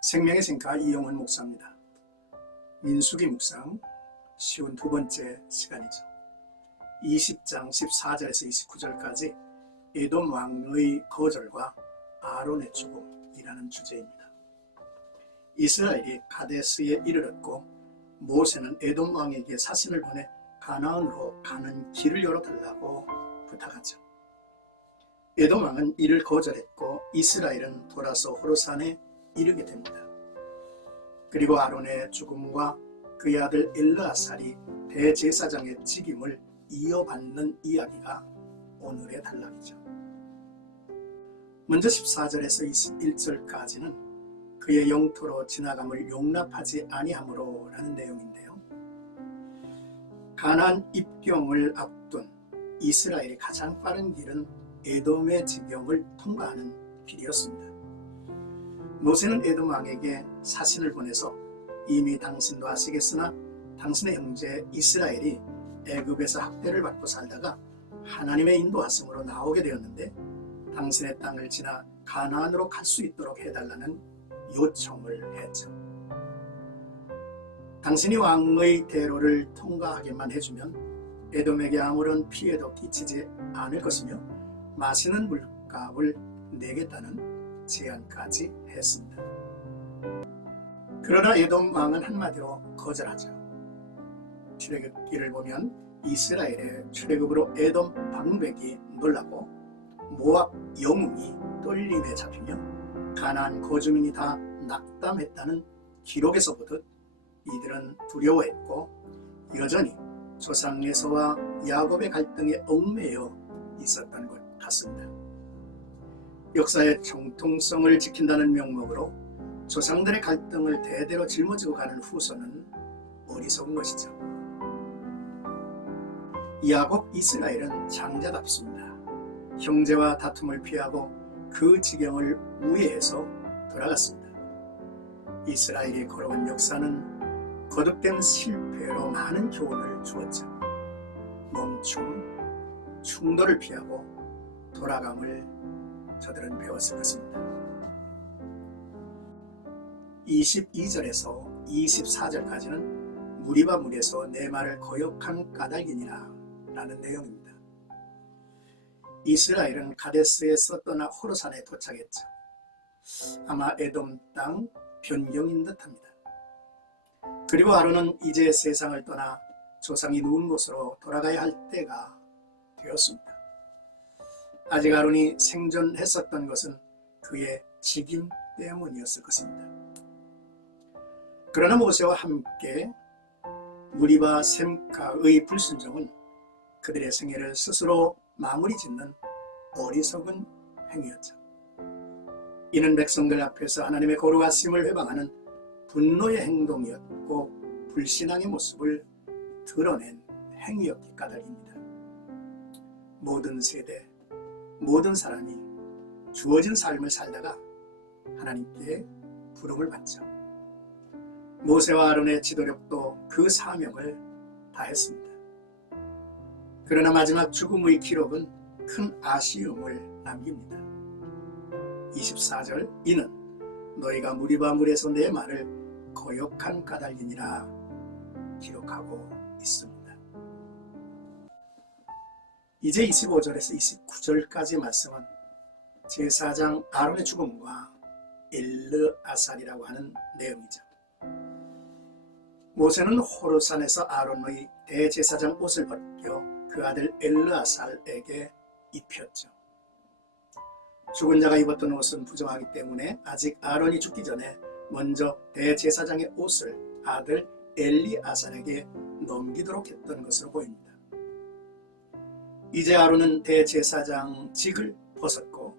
생명의 생가 이영훈 목사입니다. 민수기 묵상 쉬운 두 번째 시간이죠. 20장 14절에서 29절까지 에돔 왕의 거절과 아론의 죽음이라는 주제입니다. 이스라엘이 카데스에 이르렀고 모세는 에돔 왕에게 사신을 보내 가나안으로 가는 길을 열어달라고 부탁하죠. 에돔 왕은 이를 거절했고 이스라엘은 돌아서 호로산에 이르게 됩니다. 그리고 아론의 죽음과 그의 아들 엘르아살이 대제사장의 직임을 이어받는 이야기가 오늘의 단락이죠. 먼저 14절에서 21절까지는 그의 영토로 지나감을 용납하지 아니하므로 라는 내용인데요. 가난 입경을 앞둔 이스라엘의 가장 빠른 길은 에돔의 지경을 통과하는 길이었습니다. 모세는 에돔 왕에게 사신을 보내서 이미 당신도 아시겠으나 당신의 형제 이스라엘이 애굽에서 학대를 받고 살다가 하나님의 인도하심으로 나오게 되었는데 당신의 땅을 지나 가나안으로 갈 수 있도록 해달라는 요청을 했죠. 당신이 왕의 대로를 통과하게만 해주면 에돔에게 아무런 피해도 끼치지 않을 것이며 마시는 물값을 내겠다는 제안까지 했습니다. 그러나 에돔 왕은 한마디로 거절하죠. 출애굽기를 보면 이스라엘의 출애굽으로 에돔 방백이 놀라고 모압 영웅이 떨림에 잡히며 가나안 거주민이 다 낙담했다는 기록에서 보듯 이들은 두려워했고 여전히 조상에서와 야곱의 갈등에 얽매여 있었던 것 같습니다. 역사의 정통성을 지킨다는 명목으로 조상들의 갈등을 대대로 짊어지고 가는 후손은 어리석은 것이죠. 야곱 이스라엘은 장자답습니다. 형제와 다툼을 피하고 그 지경을 우회해서 돌아갔습니다. 이스라엘이 걸어온 역사는 거듭된 실패로 많은 교훈을 주었죠. 멈춤, 충돌을 피하고 돌아감을 저들은 배웠을 것입니다. 22절에서 24절까지는 무리바 물에서 내 말을 거역한 까닭이니라 라는 내용입니다. 이스라엘은 가데스에서 떠나 호르산에 도착했죠. 아마 에돔 땅 변경인 듯합니다. 그리고 아론은 이제 세상을 떠나 조상이 누운 곳으로 돌아가야 할 때가 되었습니다. 아직 아론이 생존했었던 것은 그의 직임 때문이었을 것입니다. 그러나 모세와 함께 무리바 셈카의 불순종은 그들의 생애를 스스로 마무리 짓는 어리석은 행위였죠. 이는 백성들 앞에서 하나님의 거룩하심을 회방하는 분노의 행동이었고 불신앙의 모습을 드러낸 행위였기 까닭입니다. 모든 세대, 모든 사람이 주어진 삶을 살다가 하나님께 부름을 받죠. 모세와 아론의 지도력도 그 사명을 다했습니다. 그러나 마지막 죽음의 기록은 큰 아쉬움을 남깁니다. 24절 이는 너희가 무리바 물에서 내 말을 거역한 까닭이니라 기록하고 있습니다. 이제 25절에서 29절까지 말씀은 제사장 아론의 죽음과 엘르아살이라고 하는 내용이죠. 모세는 호르산에서 아론의 대제사장 옷을 벗겨 그 아들 엘르아살에게 입혔죠. 죽은 자가 입었던 옷은 부정하기 때문에 아직 아론이 죽기 전에 먼저 대제사장의 옷을 아들 엘리아살에게 넘기도록 했던 것으로 보입니다. 이제 아론은 대제사장직을 벗었고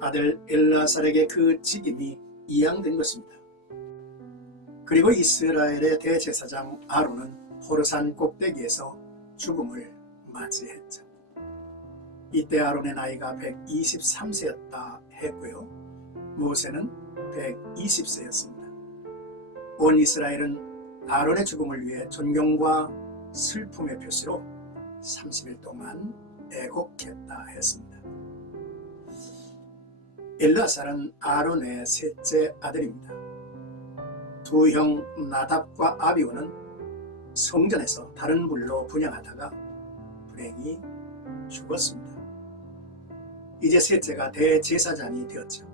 아들 엘라살에게 그 직임이 이양된 것입니다. 그리고 이스라엘의 대제사장 아론은 호르산 꼭대기에서 죽음을 맞이했죠. 이때 아론의 나이가 123세였다 했고요. 모세는 120세였습니다. 온 이스라엘은 아론의 죽음을 위해 존경과 슬픔의 표시로 30일 동안 애곡했다 했습니다. 엘라살은 아론의 셋째 아들입니다. 두 형 나답과 아비오는 성전에서 다른 불로 분양하다가 불행히 죽었습니다. 이제 셋째가 대제사장이 되었죠.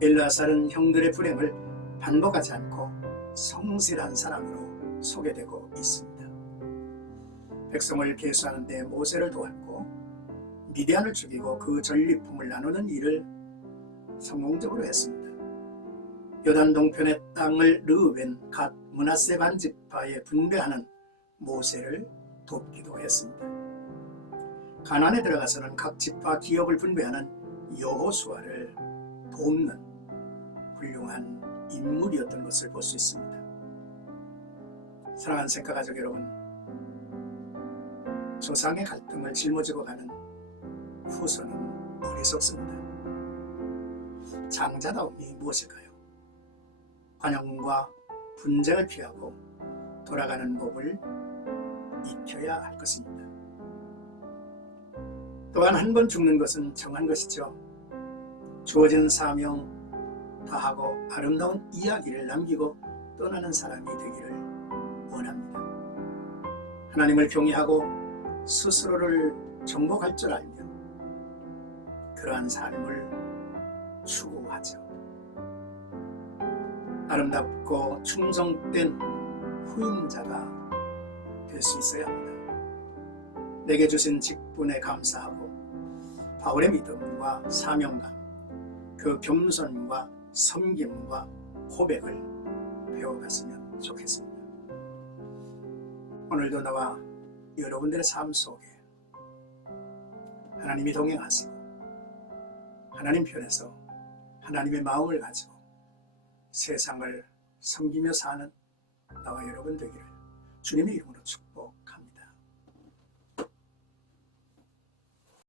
엘라살은 형들의 불행을 반복하지 않고 성실한 사람으로 소개되고 있습니다. 백성을 계수하는 데 모세를 도왔고 미디안을 죽이고 그 전리품을 나누는 일을 성공적으로 했습니다. 요단 동편의 땅을 르우벤, 갓, 문하세 반지파에 분배하는 모세를 돕기도 했습니다. 가난에 들어가서는 각 지파 기업을 분배하는 여호수아를 돕는 훌륭한 인물이었던 것을 볼 수 있습니다. 사랑하는 생각 가족 여러분, 조상의 갈등을 짊어지고 가는 후손은 어리석습니다. 장자다움이 무엇일까요? 관용과 분쟁을 피하고 돌아가는 법을 익혀야 할 것입니다. 또한 한 번 죽는 것은 정한 것이죠. 주어진 사명 다하고 아름다운 이야기를 남기고 떠나는 사람이 되기를 원합니다. 하나님을 경외하고 스스로를 정복할 줄 알며 그러한 삶을 추구하죠. 아름답고 충성된 후임자가 될 수 있어야 합니다. 내게 주신 직분에 감사하고 바울의 믿음과 사명감, 그 겸손과 섬김과 고백을 배워갔으면 좋겠습니다. 오늘도 나와 여러분들의 삶 속에 하나님이 동행하시고 하나님 편에서 하나님의 마음을 가지고 세상을 섬기며 사는 나와 여러분 되기를 주님의 이름으로 축복합니다.